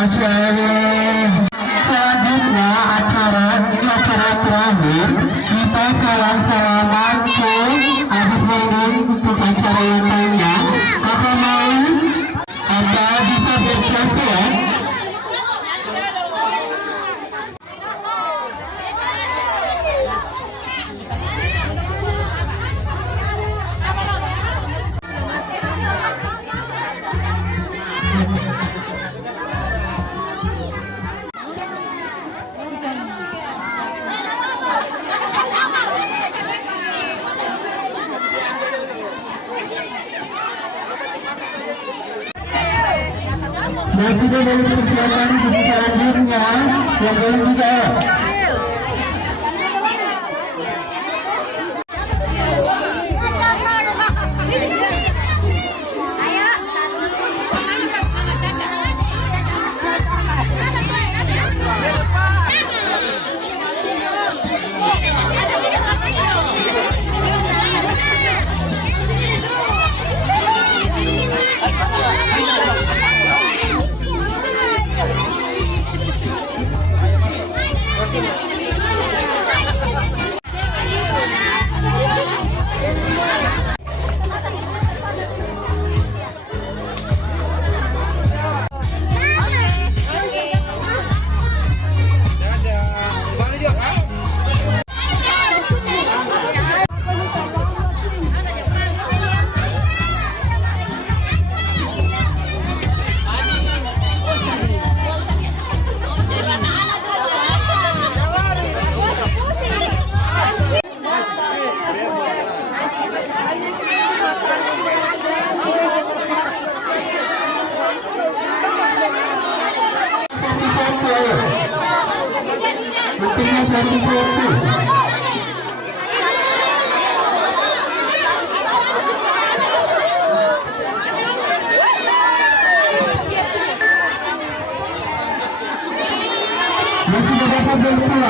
Masya Allah. Selanjutnya acara terakhir kita salam-salaman ke adik Hairin untuk acara yang panjang. Apa mau? Apa bisa berkelas ya? Dan sudah dari persiapan di selanjutnya yang belum dijawab. Pentingnya satu-satu. Yang sudah dapat berpulang.